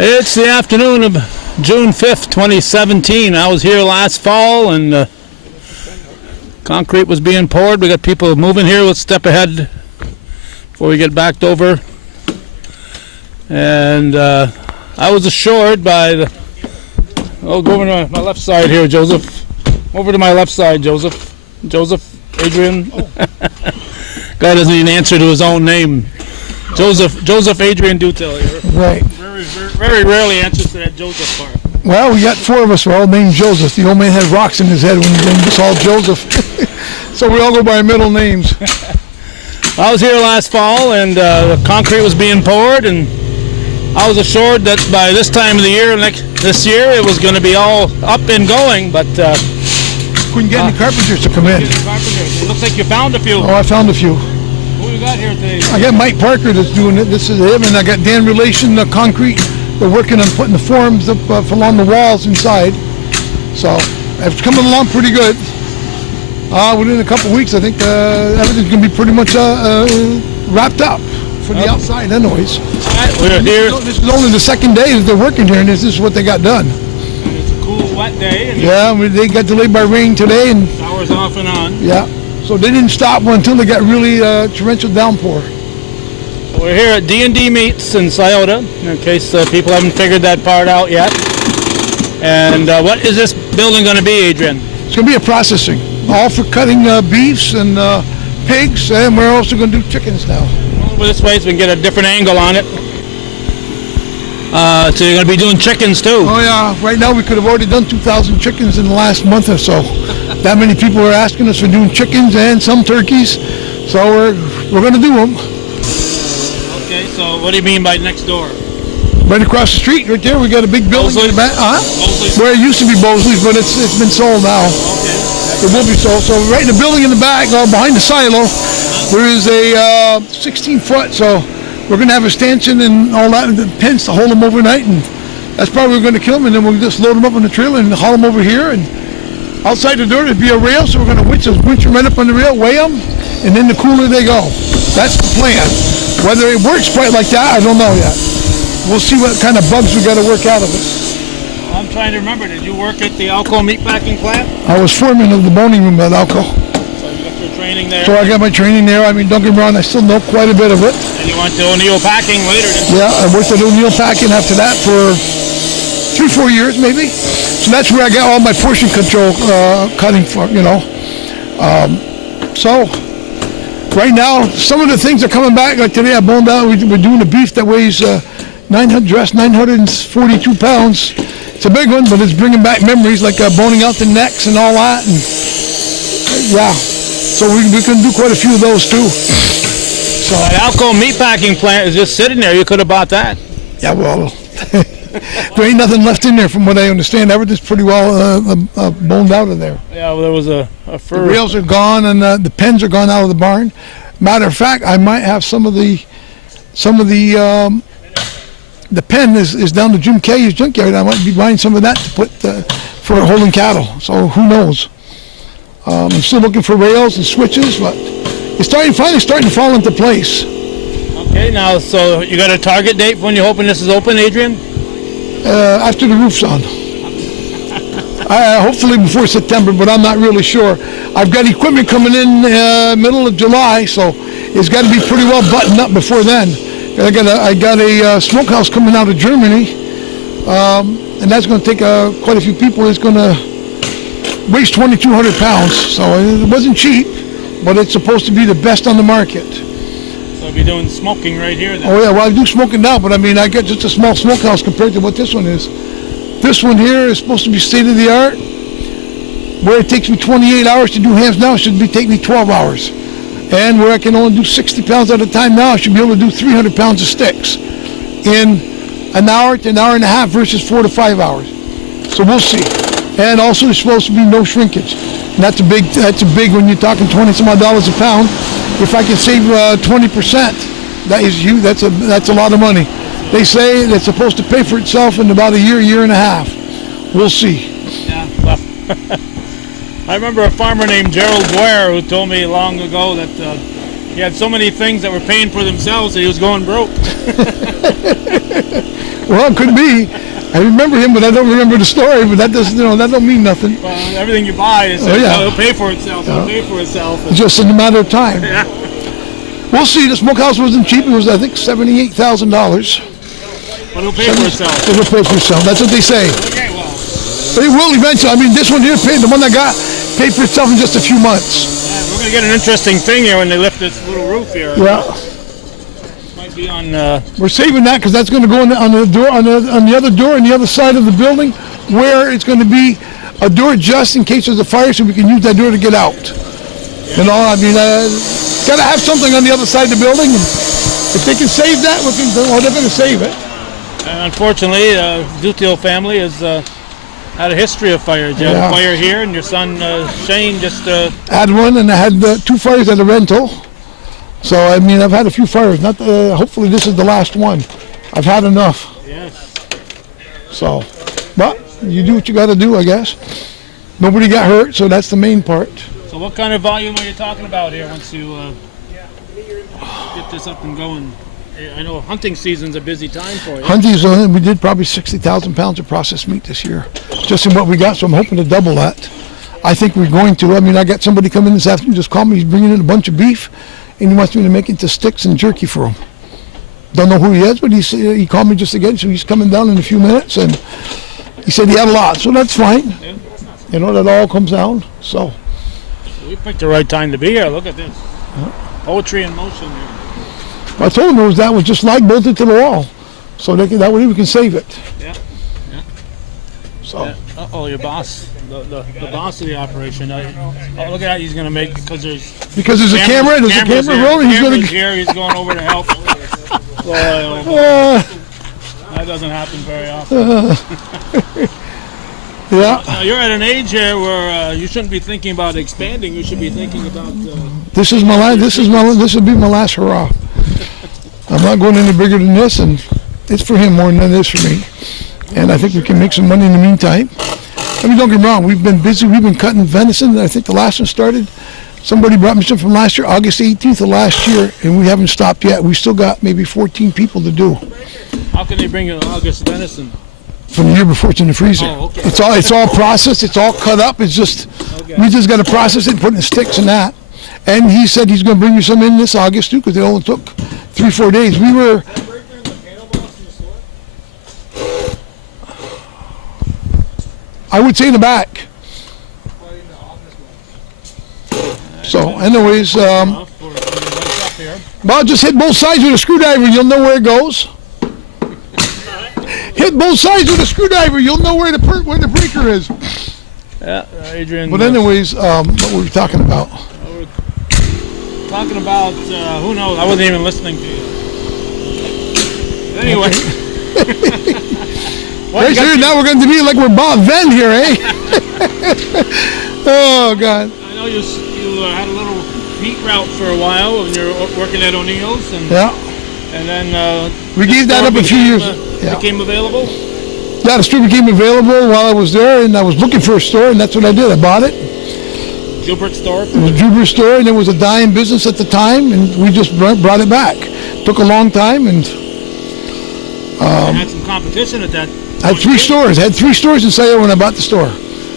It's the afternoon of June 5th, 2017. I was here last fall and concrete was being poured. We got people moving here. Let's step ahead before we get backed over. And I was assured by the... Oh, go over to my left side here, Joseph. Over to my left side, Joseph. Adrien. Oh. Guy doesn't even answer to his own name. Joseph Adrien Dutil here. Right. Very rarely answers to that Joseph part. Well, we got four of us. We're all named Joseph. The old man had rocks in his head when he named us all Joseph. So we all go by our middle names. I was here last fall and the concrete was being poured, and I was assured that by this time of the year, this year, it was going to be all up and going, but couldn't get any carpenters to come in. It looks like you found a few. Oh, I found a few. Who you got here today? I got Mike Parker that's doing it. This is him, and I got Dan Relation, the concrete. They're working on putting the forms up along the walls inside. So it's coming along pretty good. Within a couple of weeks, I think everything's going to be pretty much wrapped up for the outside anyways. All right, we're here. This is only the second day that they're working here, and this is what they got done. It's a cool, wet day. And yeah, they got delayed by rain today. And showers off and on. Yeah, so they didn't stop until they got really torrential downpour. We're here at D&D Meats in Sciota, in case people haven't figured that part out yet. And what is this building going to be, Adrien? It's going to be a processing, all for cutting beefs and pigs, and we're also going to do chickens now. Over this way so we can get a different angle on it. So you're going to be doing chickens too? Oh yeah, right now we could have already done 2,000 chickens in the last month or so. That many people are asking us for doing chickens and some turkeys, so we're going to do them. Okay, so what do you mean by next door? Right across the street, right there, we got a big building. Where it used to be Bosley's, but it's been sold now. Okay. It will be sold. So right in the building in the back, behind the silo, there is a 16-foot. So we're going to have a stanchion and all that, and the pens to hold them overnight, and that's probably we're going to kill them, and then we'll just load them up on the trailer and haul them over here. And outside the door there'd be a rail, so we're going to winch them right up on the rail, weigh them, and then the cooler they go. That's the plan. Whether it works quite like that, I don't know yet. We'll see what kind of bugs we got to work out of it. I'm trying to remember, did you work at the Alco meatpacking plant? I was foreman of the boning room at Alco. So you got your training there? So I got my training there. I mean, don't get me wrong, I still know quite a bit of it. And you went to O'Neill Packing later, didn't you? Yeah, I worked at O'Neill Packing after that for 3-4 years maybe. So that's where I got all my portion control cutting for, you know. So right now, some of the things are coming back. Like today I boned out, we're doing a beef that weighs 942 pounds. It's a big one, but it's bringing back memories like boning out the necks and all that. And yeah, so we can do quite a few of those too. So that Alco meatpacking plant is just sitting there. You could have bought that. Yeah, well, there ain't nothing left in there from what I understand. Everything's pretty well boned out of there. Yeah, well, there was a fur. The rails are gone and the pens are gone out of the barn. Matter of fact, I might have some of the pen is down to Jim Kay's junkyard. I might be buying some of that to put for holding cattle. So who knows? I'm still looking for rails and switches, but it's finally starting to fall into place. Okay, now so you got a target date for when you're hoping this is open, Adrien? After the roof's on. Hopefully before September, but I'm not really sure. I've got equipment coming in middle of July, so it's got to be pretty well buttoned up before then. I got a smokehouse coming out of Germany, and that's going to take quite a few people. It's going to waste 2,200 pounds, so it wasn't cheap, but it's supposed to be the best on the market. So you'll be doing smoking right here then? Oh yeah, well I do smoking now, but I mean I got just a small smokehouse compared to what this one is. This one here is supposed to be state of the art. Where it takes me 28 hours to do hams now, it should take me 12 hours. And where I can only do 60 pounds at a time now, I should be able to do 300 pounds of sticks in an hour to an hour and a half versus 4 to 5 hours. So we'll see. And also there's supposed to be no shrinkage. And that's a big when you're talking 20 some odd dollars a pound. If I can save 20%, that is huge. That's a lot of money. They say it's supposed to pay for itself in about a year and a half. We'll see. Yeah. Well, I remember a farmer named Gerald Boyer who told me long ago that he had so many things that were paying for themselves that he was going broke. Well, it could be. I remember him, but I don't remember the story. But that doesn't, that don't mean nothing. Well, everything you buy is it'll pay for itself. It'll pay for itself. It's just in a matter of time. Yeah. We'll see. The smokehouse wasn't cheap. It was, I think, $78,000. But it'll pay for itself. It'll pay for itself. That's what they say. Okay, well. But it will eventually. I mean, this one here, the one I got, paid for itself in just a few months. Yeah, we're gonna get an interesting thing here when they lift this little roof here. Yeah. Might be on. We're saving that because that's going to go on the door, on the other door, on the other side of the building, where it's going to be a door just in case there's a fire, so we can use that door to get out. You know, I mean, got to have something on the other side of the building. And if they can save that, they're going to save it. Unfortunately, Dutil family has had a history of fires. You had a fire here, and your son Shane just had one, and I had 2 fires at a rental. So I mean, I've had a few fires. Not hopefully this is the last one. I've had enough. Yes. So, but you do what you got to do, I guess. Nobody got hurt, so that's the main part. So what kind of volume are you talking about here once you get this up and going? I know hunting season's a busy time for you. Hunting season, we did probably 60,000 pounds of processed meat this year, just in what we got. So I'm hoping to double that. I think we're going to. I mean, I got somebody coming this afternoon. Just called me. He's bringing in a bunch of beef, and he wants me to make it into sticks and jerky for him. Don't know who he is, but he called me just again. So he's coming down in a few minutes, and he said he had a lot. So that's fine. Yeah. You know, that all comes down. So we picked the right time to be here. Look at this. Poetry in motion here. I told him that was just like bolted to the wall, so that way we can save it. Yeah. Yeah. So. Yeah. Oh, your boss, the boss of the operation. Oh, look at that. He's going to make because there's a camera. There's a camera rolling. He's going to here. He's going over to help. That doesn't happen very often. Yeah. Now you're at an age here where you shouldn't be thinking about expanding. You should be thinking about. This is my last. This will be my last hurrah. I'm not going any bigger than this, and it's for him more than it is for me. And I think we can make some money in the meantime. I mean, don't get me wrong. We've been busy. We've been cutting venison. I think the last one started. Somebody brought me some from last year, August 18th of last year, and we haven't stopped yet. We still got maybe 14 people to do. How can they bring you August venison? From the year before, it's in the freezer. Oh, okay. It's all processed. It's all cut up. It's just we just got to process it and put it in sticks and that. And he said he's going to bring me some in this August too, because it only took 3-4 days. We were. I would say in the back. So, anyways, well, just hit both sides with a screwdriver. You'll know where it goes. Hit both sides with a screwdriver. You'll know where the breaker is. Yeah, Adrien. But anyways, what were we talking about? We're talking about who knows? I wasn't even listening to you. Anyway. Right here, now we're going to be like we're Bob Venn here, eh? Oh God. I know you had a little meat route for a while when you were working at O'Neill's, and and then we gave that up a few years. Became available. Yeah, the store became available while I was there, and I was looking for a store, and that's what I did. I bought it. Gilbert store. It was Gilbert store, and it was a dying business at the time, and we just brought it back. Took a long time, and had some competition at that. I had 3 stores. I had 3 stores in Sciota when I bought the store.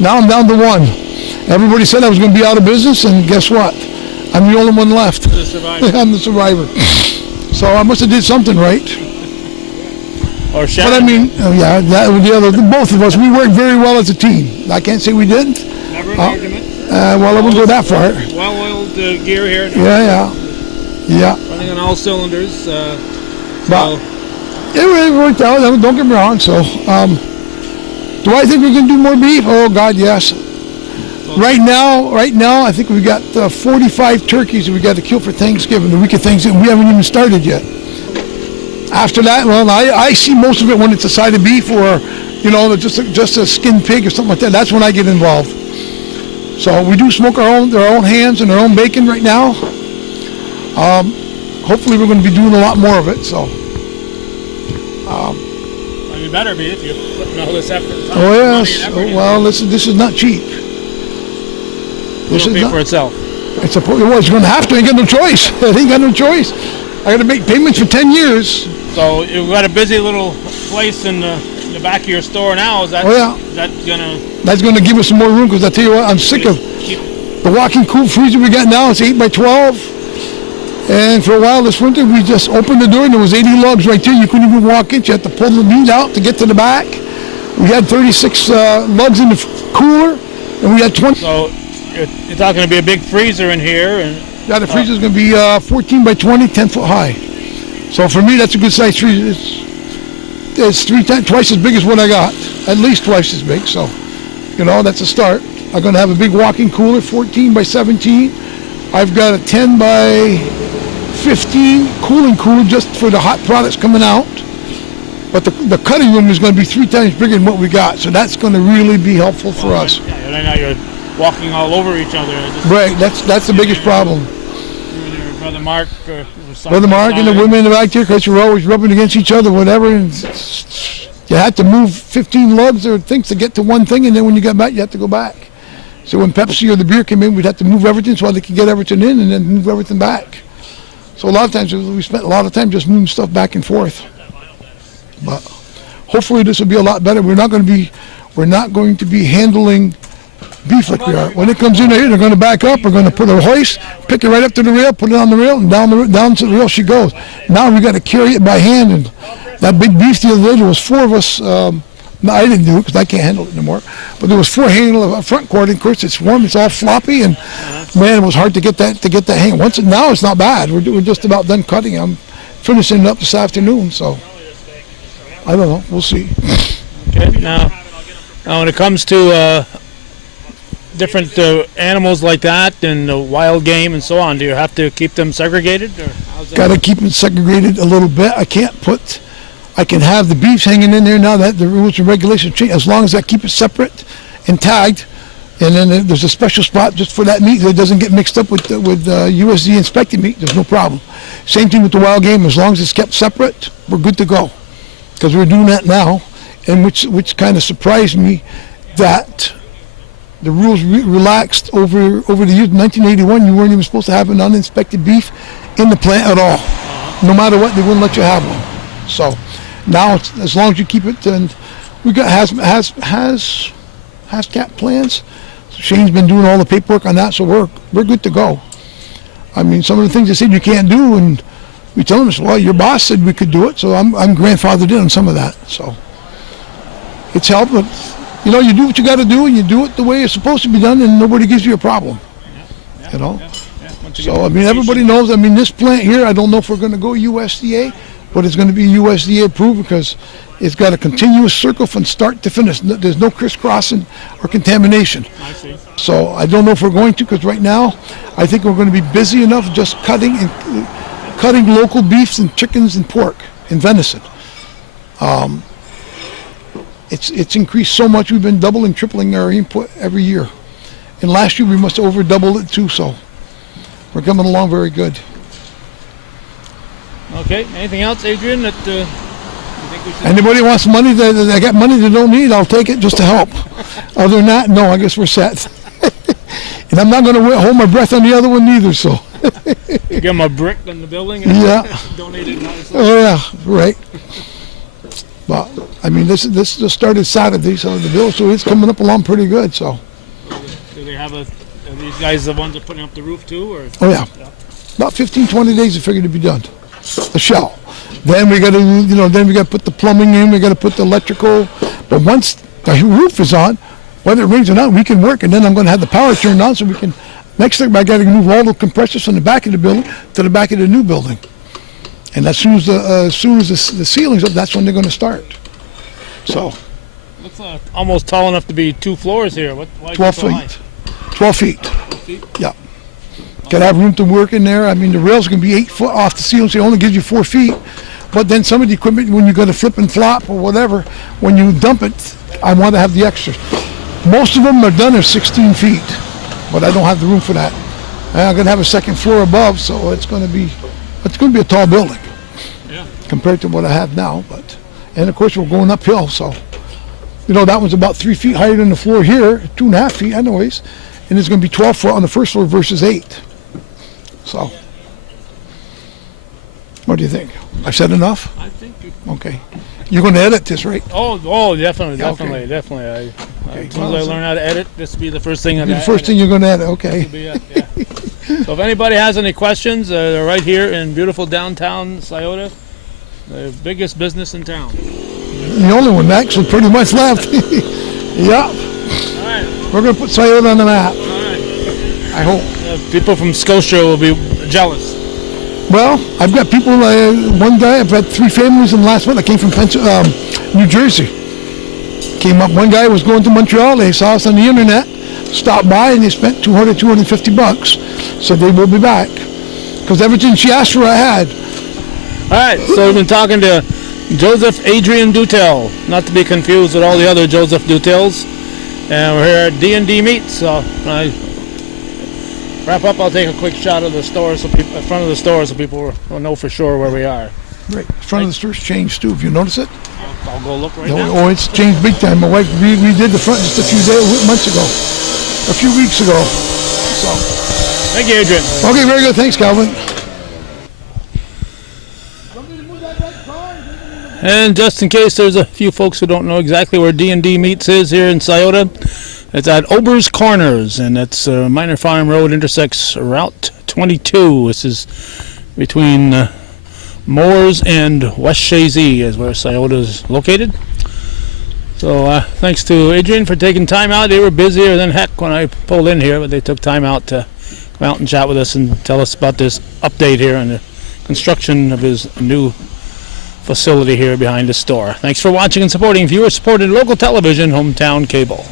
Now I'm down to 1. Everybody said I was going to be out of business, and guess what? I'm the only one left. The survivor. I'm the survivor. So I must have did something right. Or but I mean, that was the other. Both of us, we worked very well as a team. I can't say we didn't. Never an argument. Well, I wouldn't go that far. Well-oiled gear here. Yeah. Running on all cylinders. But it worked out. Don't get me wrong. So, do I think we can do more beef? Oh God, yes. Right now, I think we got 45 turkeys that we got to kill for Thanksgiving, the week of Thanksgiving. We haven't even started yet. After that, well, I see most of it when it's a side of beef or, just a skinned pig or something like that. That's when I get involved. So we do smoke our own hams and our own bacon right now. Hopefully, we're going to be doing a lot more of it. So. Well, you better be if you're putting all this effort. Oh yes. Well, this is not cheap. It'll pay for itself. It's going to have to. I ain't got no choice. I ain't got no choice. I got to make payments for 10 years. So you've got a busy little place in the back of your store now. Is that? Oh yeah. Is that gonna? That's going to give us some more room because I tell you what, I'm sick of the walk-in cool freezer we got now. It's 8 by 12, and for a while this winter we just opened the door and there was 80 lugs right there. You couldn't even walk in. You had to pull the meat out to get to the back. We had 36 lugs in the cooler, and we had 20. So you're talking to be a big freezer in here, and yeah, the freezer's going to be 14 by 20, 10 foot high. So for me, that's a good size freezer. It's twice as big as what I got, at least twice as big. So, that's a start. I'm going to have a big walk-in cooler, 14 by 17. I've got a 10 by 15 cooling cooler just for the hot products coming out. But the cutting room is going to be 3 times bigger than what we got. So that's going to really be helpful for us. Yeah, right now you're walking all over each other. Right, that's the biggest problem. Brother Mark. Brother Mark and the women in the back there, because you're always rubbing against each other, whatever. And you had to move 15 lugs or things to get to one thing, and then when you got back, you have to go back. So when Pepsi or the beer came in, we'd have to move everything so they could get everything in and then move everything back. So a lot of times we spent a lot of time just moving stuff back and forth. But hopefully this will be a lot better. We're not going to be handling beef like we are. When it comes in here, they're going to back up. We're going to put a hoist, pick it right up to the rail, put it on the rail, and down to the rail she goes. Now we got to carry it by hand. And that big beef the other day, there was 4 of us. No, I didn't do it because I can't handle it anymore. But there was 4 hanging on the front cord. And of course, it's warm. It's all floppy, and man, it was hard to get that hang. Now it's not bad. We're just about done cutting. I'm finishing it up this afternoon. So I don't know. We'll see. Okay. Now when it comes to different animals like that and the wild game and so on, do you have to keep them segregated? Got to keep them segregated a little bit. I can have the beefs hanging in there now that the rules and regulations change, as long as I keep it separate and tagged. And then there's a special spot just for that meat that doesn't get mixed up with USDA inspected meat. There's no problem. Same thing with the wild game. As long as it's kept separate, we're good to go. Because we're doing that now, and which kind of surprised me that the rules relaxed over the years. In 1981, you weren't even supposed to have an uninspected beef in the plant at all. No matter what, they wouldn't let you have one. So now, as long as you keep it, and we got HAZCAP plans. So Shane's been doing all the paperwork on that, so we're good to go. I mean, some of the things they said you can't do, and we tell them, well, your boss said we could do it, so I'm grandfathered in on some of that. So it's helped, but you do what you got to do, and you do it the way it's supposed to be done, and nobody gives you a problem. So I mean, everybody knows. I mean, this plant here, I don't know if we're going to go USDA, but it's going to be USDA approved because it's got a continuous circle from start to finish. There's no crisscrossing or contamination. I see. So I don't know if we're going to, because right now I think we're going to be busy enough just cutting local beefs and chickens and pork and venison. It's increased so much. We've been doubling, tripling our input every year. And last year we must have over doubled it too, so we're coming along very good. Okay, anything else, Adrien, that you think we should... Anybody wants money that got money they don't need, I'll take it just to help. Other than that, no, I guess we're set. And I'm not going to hold my breath on the other one either, so. You give them a brick in the building and donate it nicely. Oh yeah, right. But I mean, this just started Saturday, so the bill, so it's coming up along pretty good. So. Do they have are these guys the ones that are putting up the roof too, or? Oh yeah, about 15, 20 days to figure to be done. The shell. Then we got to, then we got to put the plumbing in. We got to put the electrical. But once the roof is on, whether it rains or not, we can work. And then I'm going to have the power turned on so we can. Next thing, I got to move all the compressors from the back of the building to the back of the new building. And as soon as the ceiling's up, that's when they're going to start. So. Looks almost tall enough to be 2 floors here. Why 12 so feet. High? 12 feet. 12 feet? Yeah. Got to have room to work in there. I mean, the rail's going to be 8 foot off the ceiling, so it only gives you 4 feet. But then some of the equipment, when you go to flip and flop or whatever, when you dump it, I want to have the extra. Most of them are done at 16 feet, but I don't have the room for that. And I'm going to have a second floor above, so it's going to be a tall building. Yeah. Compared to what I have now. And of course we're going uphill, so that one's about 3 feet higher than the floor here, 2.5 feet anyways. and it's going to be 12 foot on the first floor versus 8. So, what do you think? I've said enough? I think you... Okay. You're going to edit this, right? Oh, definitely, Yeah, okay. definitely. Okay, As soon as I learn how to edit, this will be the first thing. The first thing you're going to edit, okay. Be it, yeah. So if anybody has any questions, they're right here in beautiful downtown Sciota, the biggest business in town. The only one actually pretty much left. Yep. All right. We're going to put Sciota on the map. All right. I hope. People from Scotia will be jealous. Well, I've got people, one guy, I've had 3 families in the last one that came from New Jersey. Came up, one guy was going to Montreal, they saw us on the internet, stopped by and they spent $250. So they will be back. Because everything she asked for I had. All right, so we've been talking to Joseph Adrien Dutil, not to be confused with all the other Joseph Dutils. And we're here at D&D Meats, so when I wrap up, I'll take a quick shot of the store, so people, in front of the store, so people will know for sure where we are. Right, the front of the store's changed too, have you noticed it? I'll go look right now. Oh, it's changed big time. My wife redid the front just a few months ago. A few weeks ago. So. Thank you, Adrian. Okay, very good. Thanks, Calvin. And just in case there's a few folks who don't know exactly where D&D Meats is here in Sciota, it's at Ober's Corners, and it's Minor Farm Road intersects Route 22. This is between Moores and West Shazy is where Sciota is located. So thanks to Adrian for taking time out. They were busier than heck when I pulled in here, but they took time out to come out and chat with us and tell us about this update here on the construction of his new facility here behind the store. Thanks for watching and supporting viewer-supported local television, Hometown Cable.